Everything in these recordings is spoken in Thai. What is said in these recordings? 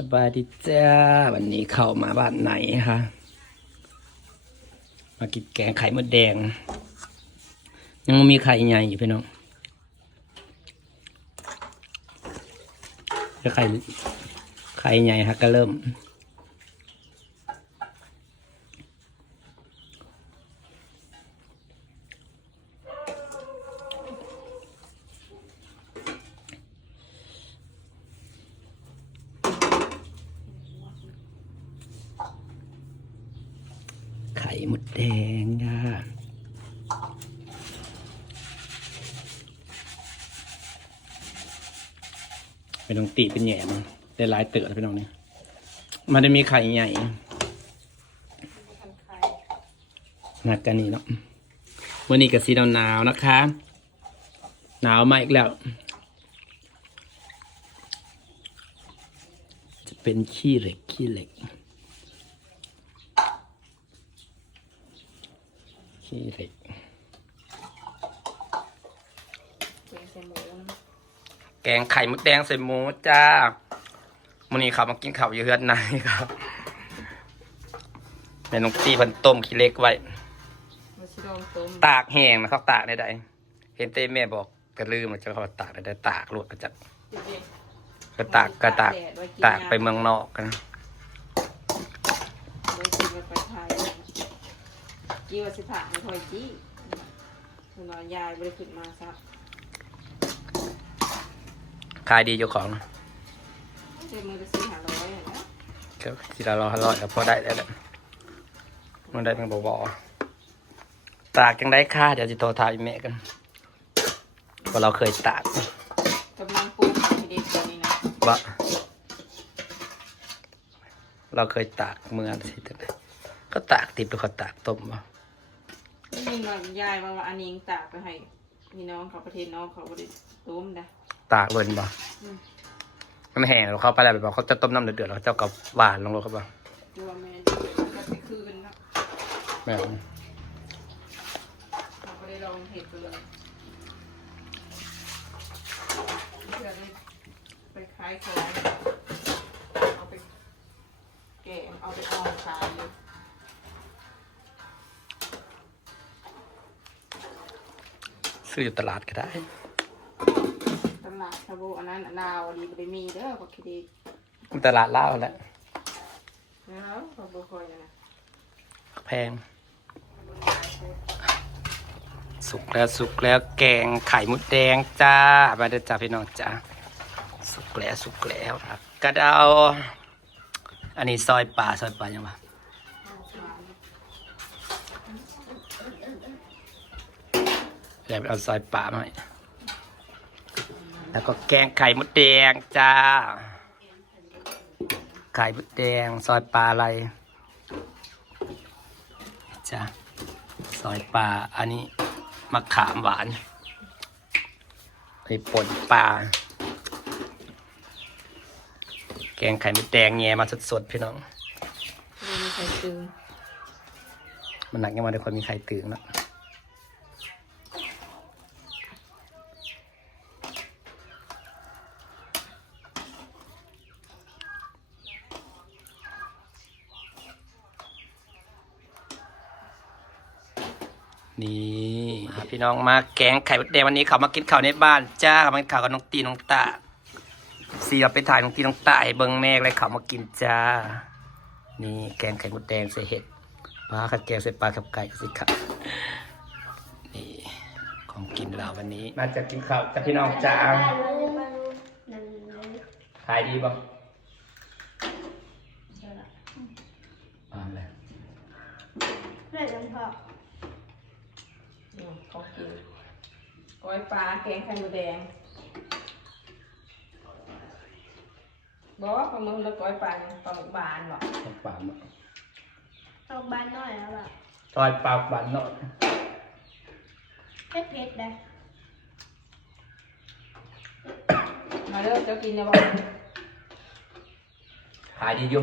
สบายดีจ้าวันนี้เข้ามาบ้านไหนคะมากินแกงไข่มดแดงยังมีไข่ใหญ่อยู่พี่น้องจะไข่ใหญ่ฮะก็เริ่มไข่มดแดงค่ะไปลองตีเป็นแหย่มันได้หลายเต๋อพี่น้องเนี่ยมันจะมีไข่ใหญ่หนักกันนี่เนาะวันนี้กับสีหนาวนะคะหนาวมาอีกแล้วจะเป็นขี้เหล็กแกงไข่มดแดงใส่หมูจ้าวันนี้เขามากินข้าวเยอะๆนายครับในน้องตีพันต้มขี้เล็กไว้ตากแห้งนะครับตากได้เห็นเต้แม่บอกกระลืมมันจะเขาตากได้ตากลวกกระจัดก็ตากไปเมืองนอกกันไว้กินไปไทยกี้ว่าสิผ่าให้คอยจี้นอนยายบริสุทธิ์มาซับขายดีเจ้าของเจ็บมือจะซื้อ500นะก็ทีละ100ก็พอได้แล้วมันได้เป็นบ่ตากจังได้ค่าเดี๋ยวจะโทรถามแม่กันเพราะเราเคยตากกำลังปลูกให้เด็กตัวนี้นะว่าเราเคยตากเมื่อสิก็ตากติดหรือเขาตากต้มวะนี่มันยายว่าอันนี้ตากไปให้พี่น้องเขาประเทศน้องเขาบริต้มนะตากเลยบ่มันแห้งแล้วเขาไปแล้วแบบเขาจะต้มน้ำเดือดๆแล้วเจ้ากับหวานลงเลยครับบ่ตัวแม่ก็ไปคืนนะแม่เขาก็ได้ลองเห็ดเลยเพื่อได้ไปขายของเอาไปแกะเอาไปออมขายเลยซื้ออยู่ตลาดก็ได้ตลาดชาบูอันนั้นลาวดีบริมีเด้อพอคิดดีตลาดลาวแหละแล้วพอบุคอยนะแพงสุกแล้วแกงไข่มดแดงจ้ามาเด้อจ้าพี่น้องจ้าสุกแล้วครับกระเดาอันนี้ซอยปลายังวะเดี๋ยวเอาซอยปลาหน่อยแล้วก็แกงไข่มดแดงจ้าไข่มดแดงซอยปลาอะไรจ้าซอยปลาอันนี้มะขามหวานไอ้ป่นปลาแกงไข่มดแดงแง่มาสดๆพี่น้องมีไข่ตึงมันหนักยังมาได้คนมีไข่ตึงแล้วนี่พี่น้องมาแกงไข่มดแดงวันนี้เขามากินข้าวในบ้านจ้ามากินข้าวกับน้องตีน้องตาซีเราไปถ่ายน้องตีน้องตาให้เบิ้งแม่เลยเขามากินจ้านี่แกงไข่มดแดงใส่เห็ดปลาขัดแกงใส่ปลาขับไก่สิครับนี่ของกินเราวันนี้มาจะกินข้าวกับพี่น้องจ้าขายดีป่ะอะไรของกินก้อยปลาแกงไข่มดแดงบอกปลาหมึกแล้วก้อยปลาปลาหมึกบานหรอปลาหมึกเอาบานหน่อยแล้วล่ะซอยปลาบานหน่อยเผ็ดเลยมาเริ่มจะกินแล้วบอกขายดีอยู่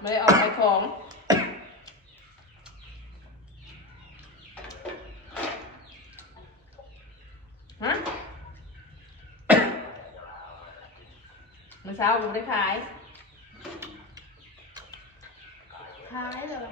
ไม่ได้เอาไปของฮะ มันเช้ากูได้ขาย คล้ายเลย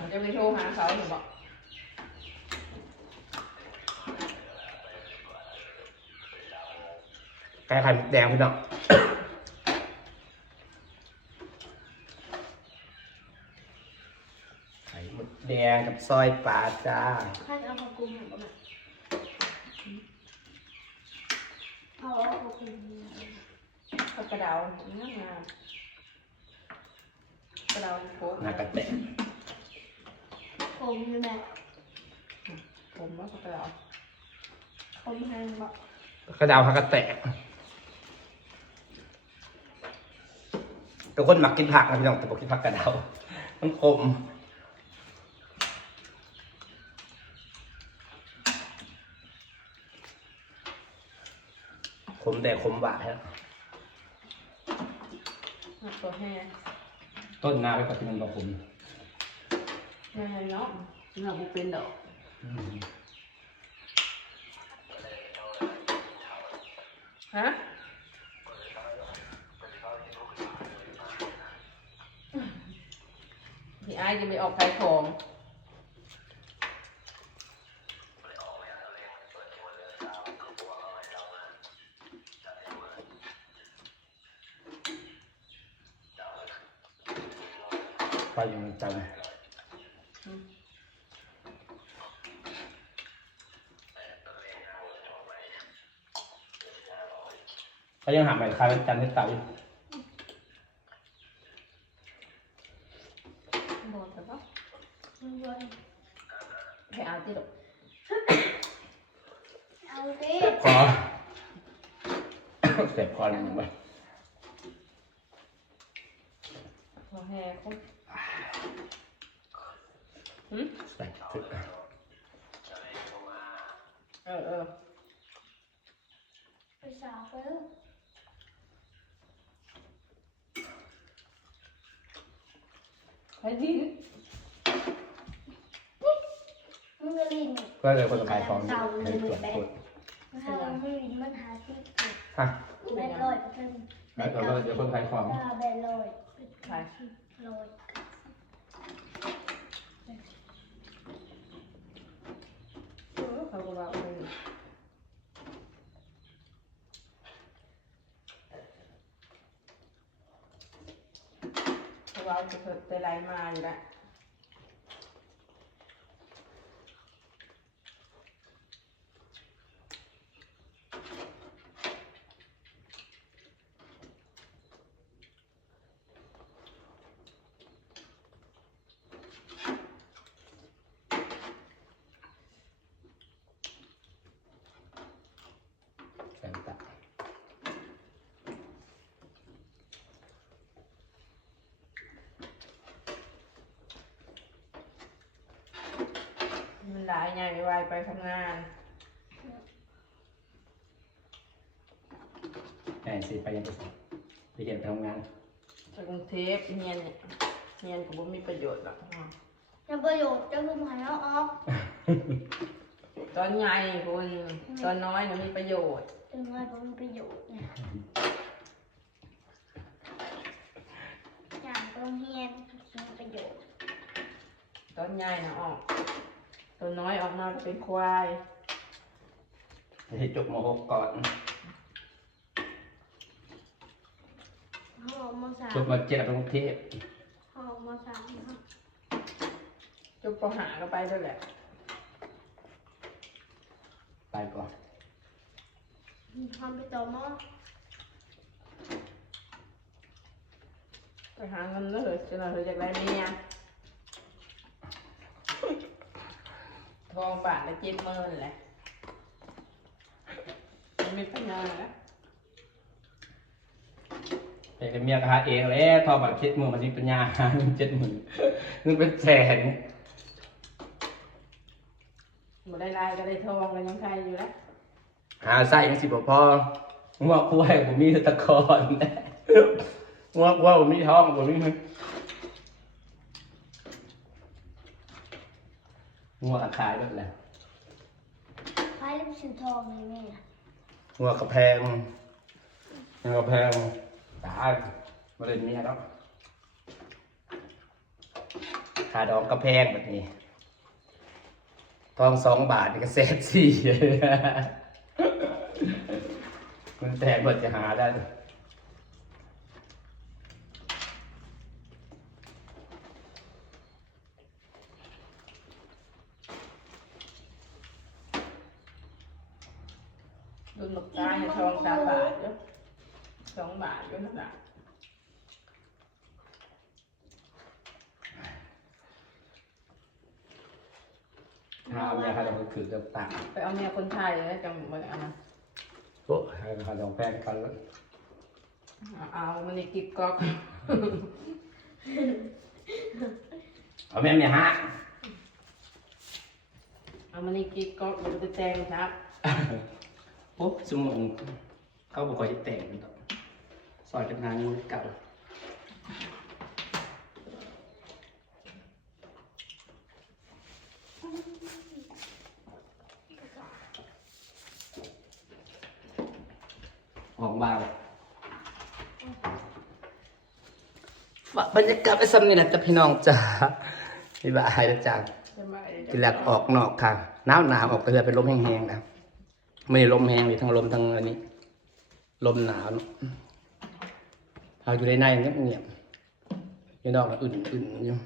มันจะไปโทรหาเขาหนูบอก แกงไข่มดแดงพี่น้องไข่มดแดงกับซอยปลาจ้า ให้เอามากุมหน่อยก็ได้เอามากุม ข้าวกระเดาเนื้องามกระเดาโค้ง หน้ากระแตะ ผมอยู่ไหน ผมว่าข้าวกระเดา ผมแห้งบอก กระดาวหักกระแตะทุกคนมักกินผักนะพี่น้องแต่บอกกินผักกระดาวมันขมขมแต่ขมหวานครับ ตัวแห้ง ต้นนาไปก่อนที่มันบอกขม แห้งเนาะเนื้อบุเป็นดอกฮะพี่ไอ้จะไปออกขายของ ไปอยู่เมืองจันทร์เขายังหาใหม่คายวันจันทร์ที่เต่าอยู่ โดนแต่ปะ ด้วย ให้เอาที่ดอก เอาดิ คอเสียบคอเลยมั้ย ตัวแห้งครบ ใส่ถุง เออ ไปสาวไปเลย ให้ดิ้น มึงจะลิน ก็เลยคนขายของให้ตรวจกด ถ้ามันไม่ลินมันหาที่เก็บ ฮะ แบนลอยเป็น แล้วก็เดี๋ยวคนขายของ แบนลอย ขาย ลอย เขาก็ว่าเลยเขาว่าจะเกิดแต่ไรมาอยู่แล้วแฟนตา มันหลายไงไปไวไปทำงาน แอนสิไปยังไปเรียนไปทำงาน ไปกรุงเทพเฮียนเนี่ยเฮียนก็บ่มีประโยชน์หรอก ยังประโยชน์จะคุมหายเอาออก ตอนไงคุณตอนน้อยน่ะมีประโยชน์ ถึงไงก็มีประโยชน์เนี่ยอย่างโรงเรียนมีประโยชน์ ตอนใหญ่นะออกตัวน้อยออกมาเป็นควาย ให้จบม .6 ก่อน ห้องมสาม จบม .7 ไปกรุงเทพ ห้องมสามครับ จบปหาก็ไปด้วยแหละ ไปก่อน ทำไปต่อมอ ไปหาเงินแล้วเหรอจะหน่อยเธอจากไรเมียทองบาทละ70,000แหละมันมีปัญญาแล้ว แต่เมียก็หาเองแล้วทอบัตรคิดมือมันมีปัญญาหาเงิน70,000นึงเป็นแสน บ่ได้ลายก็ได้ทองกันยังใครอยู่แล้ว หาใส่ยังสิบ่พองัวคุ้ยผมมีตะกอนงัวคุ้ยผมมีท้องผมมีงัวขายแบบแหละ ายแล้วไปซื้อทองเลยแม่ หัวกระแพงหัวกระแพงตายมาเล่นเมียแล้วขาดองกระแพงแบบนี้ทอง2 บาทนี่ก็1,400,000คุณแทนบทจะหาได้ดูหลบตาเนี่ยทอง3 บาทเยอะ2 บาทเยอะขนาด หาเมียขาดองก็คือกับต่าง ไปเอาเมียคนไทยเลยนะจังเหมือนเอามา โอ้ให้ขาดองแพงกันแล้ว เอามันในกิ๊กก๊อก เอาแม่เมียฮะ เอามันในกิ๊กก๊อกมันจะแจงครับ โอ้สมองเขาบอกว่าจะแต่งกันต่อซอยจากงานนี้เก่าออกบ้างบรรยากาศไปซ้ำนี่แหละจ้ะพี่น้องจ้าบ๊ายบายนะจ๊ะ จะมาเดี๋ยว ทีแรกออกนอกค่ะหนาวออกไปเลยเป็นลมแห้งๆนะไม่ได้ลมแห้งเลยทั้งลมทั้งอันนี้ลมหนาวเนอะเอาอยู่ในเงียบๆอยู่นอกมันอุ่นๆอยู่